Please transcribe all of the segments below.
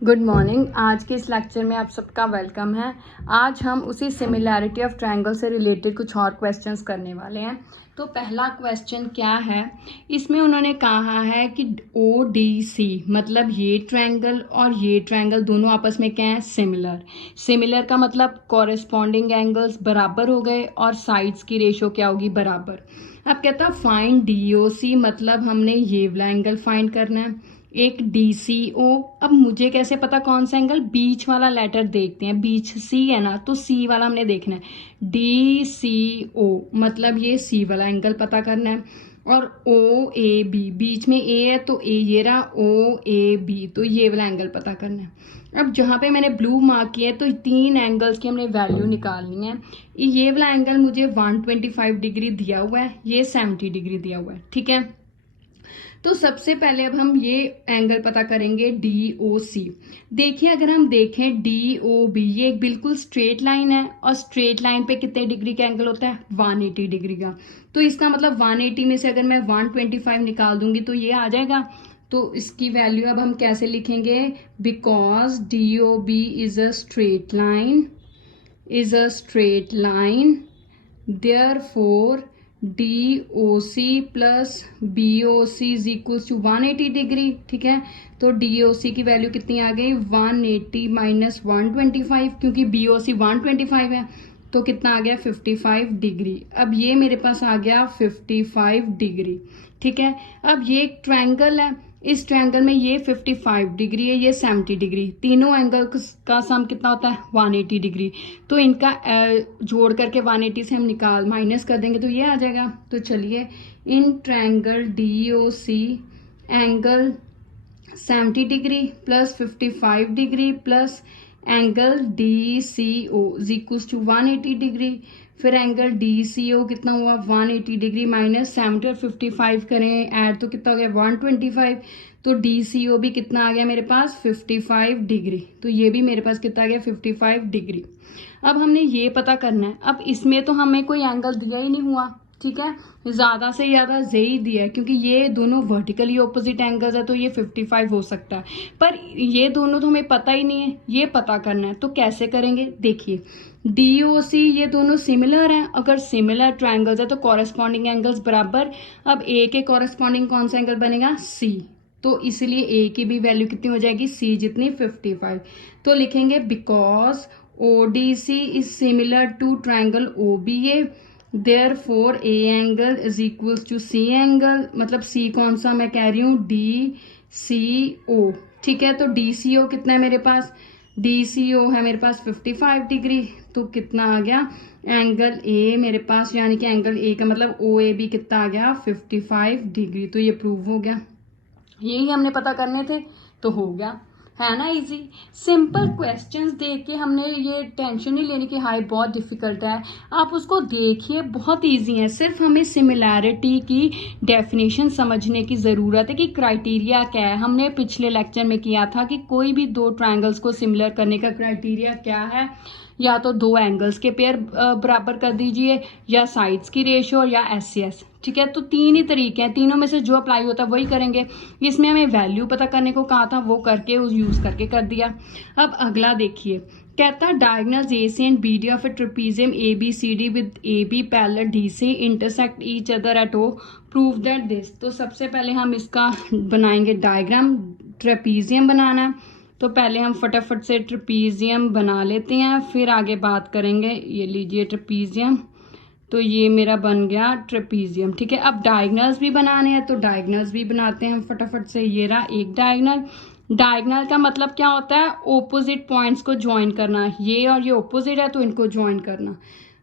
Good morning. आज के इस लेक्चर में आप सबका वेलकम है। आज हम उसी सिमिलैरिटी ऑफ ट्रायंगल से रिलेटेड कुछ और क्वेश्चंस करने वाले हैं। तो पहला क्वेश्चन क्या है, इसमें उन्होंने कहा है कि ओ डी सी मतलब ये ट्रायंगल और ये ट्रायंगल दोनों आपस में क्या है, सिमिलर। सिमिलर का मतलब कॉरेस्पॉन्डिंग एंगल्स बराबर हो गए और साइड्स की रेशो क्या होगी, बराबर। अब कहता फाइंड डी ओ सी, मतलब हमने ये वाला एंगल फाइंड करना है, एक DCO। अब मुझे कैसे पता कौन सा एंगल, बीच वाला लेटर देखते हैं, बीच C है ना, तो C वाला हमने देखना है। DCO मतलब ये C वाला एंगल पता करना है। और OAB, बीच में A है तो A, ये रहा OAB, तो ये वाला एंगल पता करना है। अब जहाँ पे मैंने ब्लू मार्क किया है तो 3 एंगल्स की हमने वैल्यू निकालनी है। ये वाला एंगल मुझे 125 डिग्री दिया हुआ है, ये 70 डिग्री दिया हुआ है, ठीक है। तो सबसे पहले अब हम ये एंगल पता करेंगे DOC। देखिए अगर हम देखें DOB, ये एक बिल्कुल स्ट्रेट लाइन है और स्ट्रेट लाइन पे कितने डिग्री का एंगल होता है, 180 डिग्री का। तो इसका मतलब 180 में से अगर मैं 125 निकाल दूंगी तो ये आ जाएगा। तो इसकी वैल्यू अब हम कैसे लिखेंगे, because DOB is a straight line, therefore DOC plus BOC is equal to 180 degree, ठीक है। तो DOC की वैल्यू कितनी आ गई, 180 माइनस 125, क्योंकि BOC 125 है तो कितना आ गया, 55 डिग्री। अब ये मेरे पास आ गया 55 डिग्री, ठीक है। अब ये एक ट्रायंगल है, इस ट्रायंगल में ये 55 डिग्री है, ये 70 डिग्री, तीनों एंगल का सम कितना होता है, 180 डिग्री। तो इनका जोड़ करके 180 से हम माइनस कर देंगे तो ये आ जाएगा। तो चलिए, in triangle DOC angle 70 degree plus 55 degree plus angle DCO is equal to 180 degree. फिर एंगल DCO कितना हुआ, 180 डिग्री माइनस 70 और 55 करें ऐड तो कितना हो गया, 125। तो DCO भी कितना आ गया मेरे पास, 55 डिग्री। तो ये भी मेरे पास कितना आ गया, 55 डिग्री। अब हमने ये पता करना है, अब इसमें तो हमें कोई एंगल दिया ही नहीं हुआ, ठीक है, ज्यादा से ज्यादा यही दिया है, क्योंकि ये दोनों वर्टिकली ऑपोजिट एंगल्स है तो ये 55 हो सकता है, पर ये दोनों तो हमें पता ही नहीं है, ये पता करना है। तो कैसे करेंगे, देखिए DOC ये दोनों सिमिलर हैं, अगर सिमिलर ट्रायंगल्स है तो कॉरेस्पॉन्डिंग एंगल्स बराबर। अब A के कॉरेस्पॉन्डिंग कौन सा एंगल बनेगा, C, तो इसलिए A की भी वैल्यू कितनी हो जाएगी, C जितनी, 55। तो लिखेंगे because ODC is similar to triangle OBA, therefore A angle is equal to C angle, मतलब C कौन सा मैं कह रही हूँ, DCO, ठीक है। तो DCO कितना है मेरे पास, DCO है मेरे पास 55 डिग्री। तो कितना आ गया, एंगल A मेरे पास, यानी कि एंगल A का मतलब OAB कितना आ गया, 55 डिग्री। तो ये प्रूव हो गया, यही हमने पता करने थे, तो हो गया, है ना इजी। सिंपल क्वेश्चंस देख के हमने ये टेंशन नहीं लेनी कि हाई बहुत डिफिकल्ट है, आप उसको देखिए, बहुत इजी है। सिर्फ हमें सिमिलैरिटी की डेफिनेशन समझने की ज़रूरत है कि क्राइटेरिया क्या है। हमने पिछले लेक्चर में किया था कि कोई भी दो ट्रायंगल्स को सिमिलर करने का क्राइटेरिया क्या है, या तो दो एंगल्स के पेयर बराबर कर दीजिए, या साइड्स की रेशियो, या SCS, ठीक है। तो 3 ही तरीके हैं, तीनों में से जो अप्लाई होता है वही करेंगे। इसमें हमें वैल्यू पता करने को कहा था, वो करके उस यूज करके कर दिया। अब अगला देखिए, कहता diagonals AC and BD of A trapezium ABCD with AB parallel DC intersect each other at O, prove that this. तो सबसे पहले हम इसका बनाएंगे डायग्राम, ट्रेपीजियम बनाना है। तो पहले हम फटाफट से ट्रेपीजियम बना लेते हैं, फिर आगे बात करेंगे। ये लीजिए ट्रेपीजियम, तो ये मेरा बन गया ट्रेपीजियम, ठीक है। अब डायगोनल्स भी बनाने हैं तो डायगोनल्स भी बनाते हैं हम फटाफट से। ये रहा एक डायगोनल। डायगोनल का मतलब क्या होता है, ओपोजिट पॉइंट्स को ज्वाइन करना, ये और ये ओपोजिट है तो इनको ज्वाइन करना।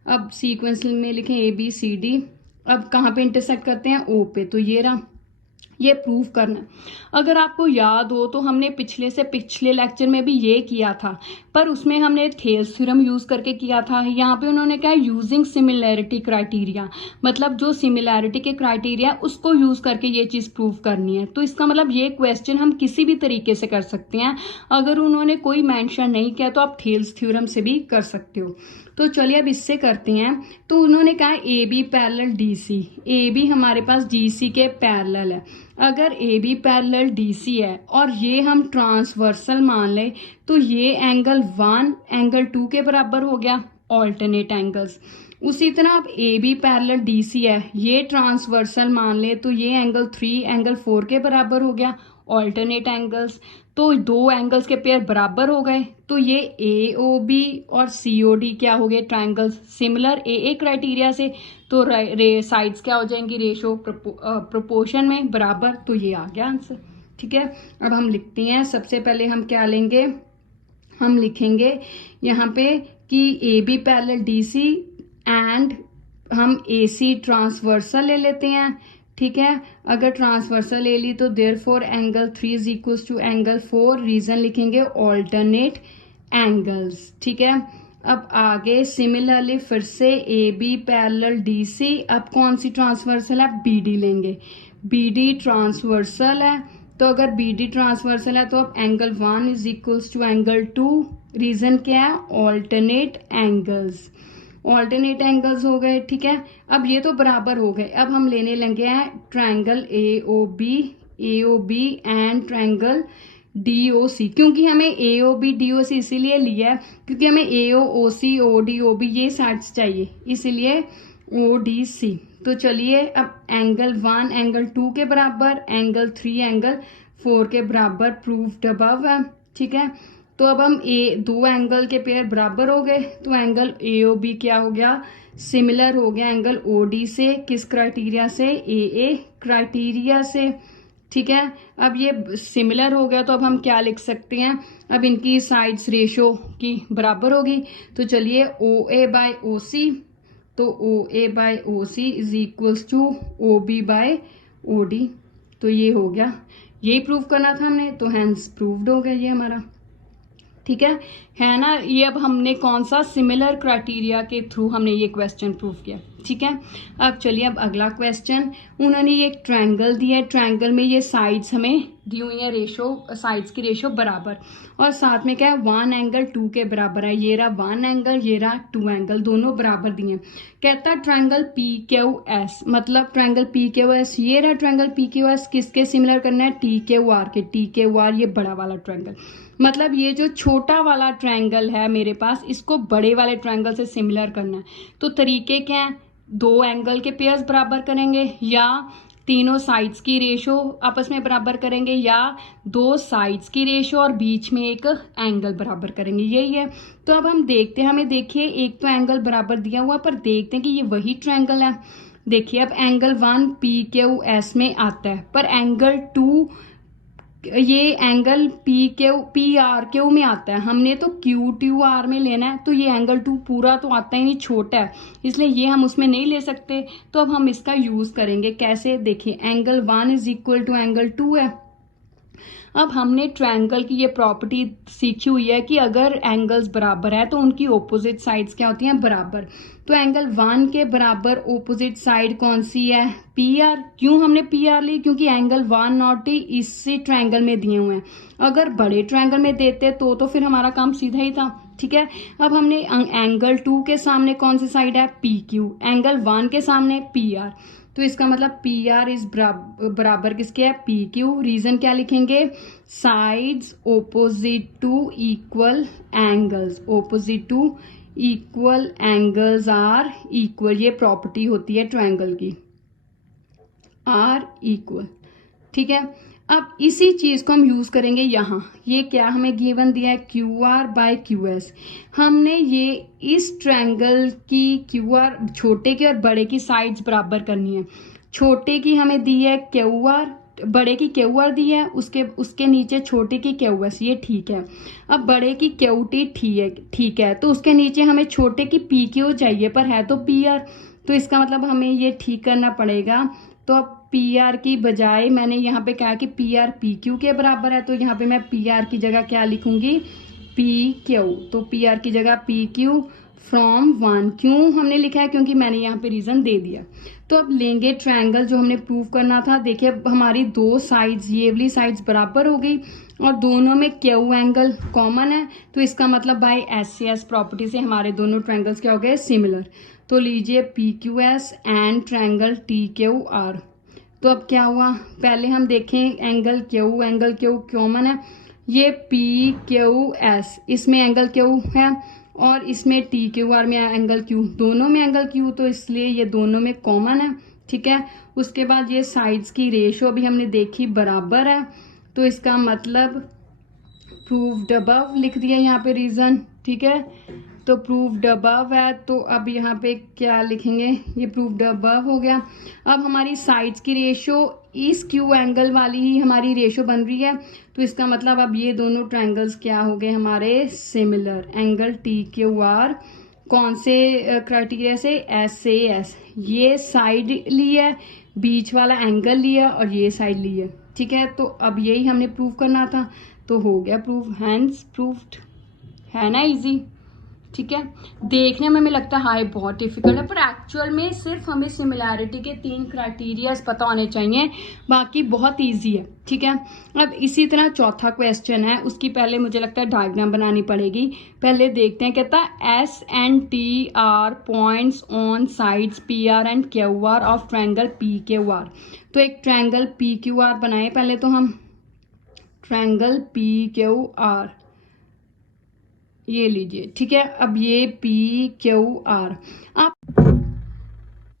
अब सीक्वेंस में लिखें ABCD, अब कहाँ पे इंटरसेक्ट करते हैं, O पे, तो ये रहा, ये प्रूव करना है। अगर आपको याद हो तो हमने पिछले लेक्चर में भी ये किया था, पर उसमें हमने थेल्स थ्योरम यूज करके किया था। यहाँ पे उन्होंने कहा यूजिंग सिमिलैरिटी क्राइटेरिया, मतलब जो सिमिलैरिटी के क्राइटेरिया उसको यूज करके ये चीज प्रूव करनी है। तो इसका मतलब ये क्वेश्चन हम किसी भी तरीके से कर सकते हैं, अगर उन्होंने कोई मेंशन नहीं किया तो आप थेल्स थ्योरम से भी कर सकते हो। तो चलिए अब इससे करते हैं। तो उन्होंने कहा A B parallel D C, A B हमारे पास डी सी के पैरेलल है। अगर A B parallel D C है और ये हम ट्रांसवर्सल मान लें तो ये एंगल 1 एंगल 2 के बराबर हो गया, ऑल्टरनेट एंगल्स। उसी तरह अब A B parallel D C है, ये ट्रांसवर्सल मान ले तो ये एंगल 3 एंगल 4 के बराबर हो गया, ऑल्टरनेट एंगल्स। तो दो एंगल्स के पेयर बराबर हो गए, तो ये ए ओ बी और सी ओ डी क्या हो गए, ट्राइंगल्स सिमिलर ए क्राइटेरिया से। तो साइड्स क्या हो जाएंगी, रेशो प्रोपोर्शन में बराबर। तो ये आ गया आंसर। ठीक है, अब हम लिखते हैं। सबसे पहले हम क्या लेंगे, हम लिखेंगे यहाँ पे कि A B parallel D C and हम ए सी ट्रांसवर्सल ले लेते हैं। ठीक है, अगर ट्रांसवर्सल ले ली तो therefore angle 3 is equals to angle 4, reason लिखेंगे ऑल्टरनेट एंगल्स। ठीक है, अब आगे सिमिलरली फिर से A B parallel D C, अब कौन सी ट्रांसवर्सल है, बी डी लेंगे। बी डी ट्रांसवर्सल है, तो अगर बी डी ट्रांसवर्सल है तो अब angle 1 is equals to angle 2, reason क्या है, ऑल्टरनेट एंगल्स। ऑल्टरनेट एंगल्स हो गए। ठीक है, अब ये तो बराबर हो गए। अब हम लेने लगे हैं triangle A O B and triangle D O C. क्योंकि हमें ए ओ बी डी ओ सी इसीलिए लिया है क्योंकि हमें ए ओ सी ओ डी ओ बी ये साइड्स चाहिए, इसलिए ओ डी सी। तो चलिए अब एंगल 1 एंगल 2 के बराबर, एंगल 3 एंगल 4 के बराबर प्रूव्ड अबव है। ठीक है, तो अब हम दो एंगल के पेयर बराबर हो गए, तो एंगल ए ओ बी क्या हो गया, सिमिलर हो गया एंगल ओ डी से। किस क्राइटेरिया से, ए क्राइटेरिया से। ठीक है, अब ये सिमिलर हो गया तो अब हम क्या लिख सकते हैं, अब इनकी साइड्स रेशो की बराबर होगी। तो चलिए ओ ए बाय ओ सी, तो O A by O C is equals to O B by O D. तो ये हो गया, यही प्रूव करना था हमने, तो हैंस प्रूव्ड हो गया ये हमारा। ठीक है ना। ये अब हमने कौन सा, सिमिलर क्राइटेरिया के थ्रू हमने ये क्वेश्चन प्रूव किया। ठीक है, अब चलिए अब अगला क्वेश्चन। उन्होंने ये एक ट्रायंगल दिया है, ट्रायंगल में ये साइड्स हमें दी हुई है, रेशो साइड्स की रेशो बराबर, और साथ में क्या है 1 एंगल 2 के बराबर है। ये रहा 1 एंगल, ये रहा 2 एंगल, दोनों बराबर दिए हैं। कहता है ट्रायंगल पी क्यू एस, मतलब ट्रायंगल पी क्यू एस, ये रहा ट्रायंगल पी क्यू एस, किसके सिमिलर करना है, टी क्यू आर के। टी क्यू आर ये बड़ा वाला ट्रायंगल, मतलब ये जो छोटा वाला ट्रायंगल है मेरे पास, इसको बड़े वाले ट्रायंगल से सिमिलर करना है। तो तरीके क्या हैं, दो एंगल के पेयर्स बराबर करेंगे, या तीनों साइड्स की रेशो आपस में बराबर करेंगे, या दो साइड्स की रेशो और बीच में एक एंगल बराबर करेंगे, यही है। तो अब हम देखते हैं, हमें देखिए एक तो एंगल बराबर दिया हुआ, पर देखते हैं कि ये वही ट्रायंगल है। देखिए अब एंगल 1 पी क्यू एस में आता है, पर एंगल 2 ये एंगल पी आर क्यू में आता है, हमने तो क्यू टू आर में लेना है। तो ये एंगल 2 पूरा तो आता ही नहीं, छोटा है, इसलिए ये हम उसमें नहीं ले सकते। तो अब हम इसका यूज करेंगे कैसे, देखिए angle 1 is equal to angle 2 है। अब हमने ट्रायंगल की ये प्रॉपर्टी सीखी हुई है कि अगर एंगल्स बराबर है तो उनकी ऑपोजिट साइड्स क्या होती हैं, बराबर। तो एंगल 1 के बराबर ऑपोजिट साइड कौन सी है, पी आर। क्यों हमने पी आर ली, क्योंकि एंगल 180 इसी ट्रायंगल में दिए हुए हैं। अगर बड़े ट्रायंगल में देते तो फिर हमारा काम सीधा ही था। ठीक है, अब हमने एंगल 2 के सामने कौन सी साइड है, पी क्यू, एंगल 1 के सामने पी आर। तो इसका मतलब पी आर इज बराबर किसके है, पी क्यू। रीजन क्या लिखेंगे, sides opposite to equal angles, opposite to equal angles are equal, ये प्रॉपर्टी होती है ट्रायंगल की, आर इक्वल। ठीक है, अब इसी चीज को हम यूज करेंगे यहाँ। ये क्या हमें गिवन दिया है, Q R by Q S. हमने ये इस ट्रायंगल की क्यू आर, छोटे की और बड़े की साइड्स बराबर करनी है। छोटे की हमें दी है क्यू आर, बड़े की क्यू आर दी है, उसके नीचे छोटे की क्यू एस, ये ठीक है। अब बड़े की क्यू टी ठीक है, तो उसके नीचे हमें छोटे की पी क्यू चाहिए, पर है तो पी आर। तो इसका मतलब हमें ये ठीक करना पड़ेगा। तो अब पी आर की बजाय मैंने यहाँ पे कहा कि पी आर पी क्यू के बराबर है, तो यहाँ पे मैं पी आर की जगह क्या लिखूंगी, पी क्यू। तो पी आर की जगह पी क्यू, फ्रॉम 1। क्यों हमने लिखा है? क्योंकि मैंने यहाँ पे रीजन दे दिया। तो अब लेंगे ट्रायंगल जो हमने प्रूव करना था। देखिए अब हमारी दो साइड्स, ये वाली साइड्स बराबर हो गई और दोनों में क्यू एंगल कॉमन है, तो इसका मतलब बाय एस प्रॉपर्टी से हमारे दोनों ट्रायंगल्स क्या हो गए? सिमिलर। तो लीजिए P Q S and triangle T Q R. तो अब क्या हुआ? पहले हम देखें एंगल क्यू कॉमन है, ये पी क्यू एस, इसमें एंगल क्यू है और इसमें टी क्यू आर में एंगल क्यू, दोनों में एंगल क्यू, तो इसलिए ये दोनों में कॉमन है। ठीक है, उसके बाद ये साइड्स की रेशो भी हमने देखी बराबर है, तो इसका मतलब प्रूव्ड अबव लिख दिया यहाँ पे रीजन। ठीक है, तो प्रूव्ड अबव है, तो अब यहाँ पे क्या लिखेंगे? ये प्रूव्ड अबव हो गया। अब हमारी साइड्स की रेशो इस क्यू एंगल वाली ही हमारी रेशो बन रही है, तो इसका मतलब अब ये दोनों ट्रायंगल्स क्या हो गए हमारे? Similar. Angle T Q R कौन से क्राइटेरिया से? एस से एस। ये साइड ली है, बीच वाला एंगल लिया और ये साइड ली है। ठीक है, तो अब यही हमने प्रूव करना था, तो हो गया प्रूव, हैंड्स प्रूव्ड। है ना इजी? ठीक है, देखने में हमें लगता है हाय बहुत डिफिकल्ट है, पर एक्चुअल में सिर्फ हमें सिमिलैरिटी के 3 क्राइटेरियाज पता होने चाहिए, बाकी बहुत इजी है। ठीक है, अब इसी तरह चौथा क्वेश्चन है, उसकी पहले मुझे लगता है डायग्राम बनानी पड़ेगी। पहले देखते हैं, कहता है S and T R points on sides P R and Q R of triangle P Q R. तो एक ट्रायंगल पी क्यू आर बनाए पहले तो हम, ट्रायंगल पी क्यू आर ये लीजिए। ठीक है, अब ये पी क्यू आर, आप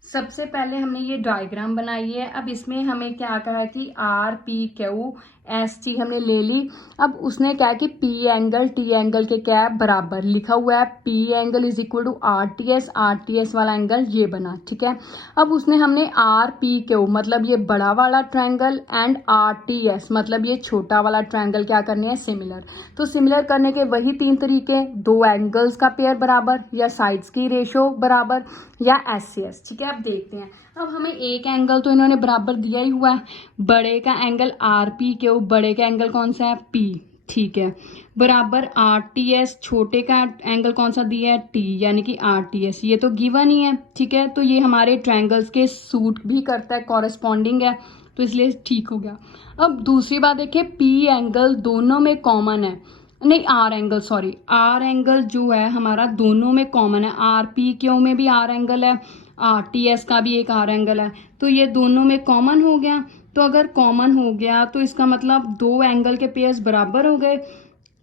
सबसे पहले हमने ये डायग्राम बनाई है। अब इसमें हमें क्या कहा है कि R P Q S T हमने ले ली। अब उसने क्या है कि पी एंगल टी एंगल के क्या है? बराबर। लिखा हुआ है P angle is equal to R T S वाला एंगल ये बना। ठीक है, अब उसने हमने आर पी क्यू मतलब ये बड़ा वाला triangle and are T S मतलब ये छोटा वाला ट्रायंगल क्या करने हैं? सिमिलर। तो सिमिलर करने के वही 3 तरीके, दो एंगल्स का पेयर बराबर, या साइड्स की रेशो बराबर, या एस सी एस। ठीक है, अब देखते हैं। अब हमें एक एंगल तो इन्होंने बराबर दिया ही हुआ है, बड़े का एंगल आर पी क्यू, बड़े का एंगल कौन सा है? पी। ठीक है, बराबर आर टी एस, छोटे का एंगल कौन सा दिया है? टी, यानी कि आर टी एस, ये तो गिवन ही है। ठीक है, तो ये हमारे ट्रायंगल्स के सूट भी करता है, कॉरेस्पॉन्डिंग है, तो इसलिए ठीक हो गया। अब दूसरी बात देखिए, पी एंगल दोनों में कॉमन है, नहीं R angle, sorry, R angle जो है हमारा दोनों में कॉमन है। आर पी क्यू में भी आर एंगल है, आर टी एस का भी एक आर एंगल है, तो ये दोनों में कॉमन हो गया। तो अगर कॉमन हो गया तो इसका मतलब दो एंगल के पेयर्स बराबर हो गए,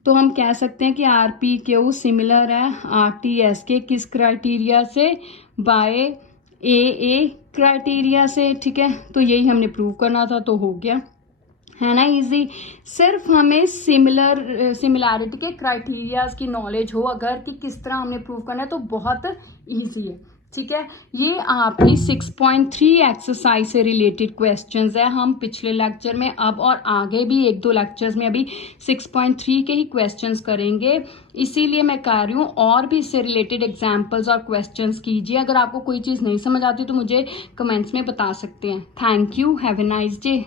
तो हम कह सकते हैं कि आर पी क्यू सिमिलर है आर टी एस के किस क्राइटेरिया से? बाय ए क्राइटेरिया से। ठीक है, तो यही हमने प्रूव करना था, तो हो गया। है ना इजी? सिर्फ हमें सिमिलैरिटी के क्राइटेरियाज की नॉलेज हो अगर कि किस तरह हमने प्रूव करना है, तो बहुत इजी है। ठीक है, ये आपकी 6.3 एक्सरसाइज से रिलेटेड क्वेश्चंस है। हम पिछले लेक्चर में अब और आगे भी 1-2 लेक्चर्स में अभी 6.3 के ही क्वेश्चंस करेंगे, इसीलिए मैं कह रही हूँ और भी इससे रिलेटेड एग्जाम्पल्स और क्वेश्चंस कीजिए। अगर आपको कोई चीज़ नहीं समझ आती तो मुझे कमेंट्स में बता सकते हैं। Thank you, have a nice day.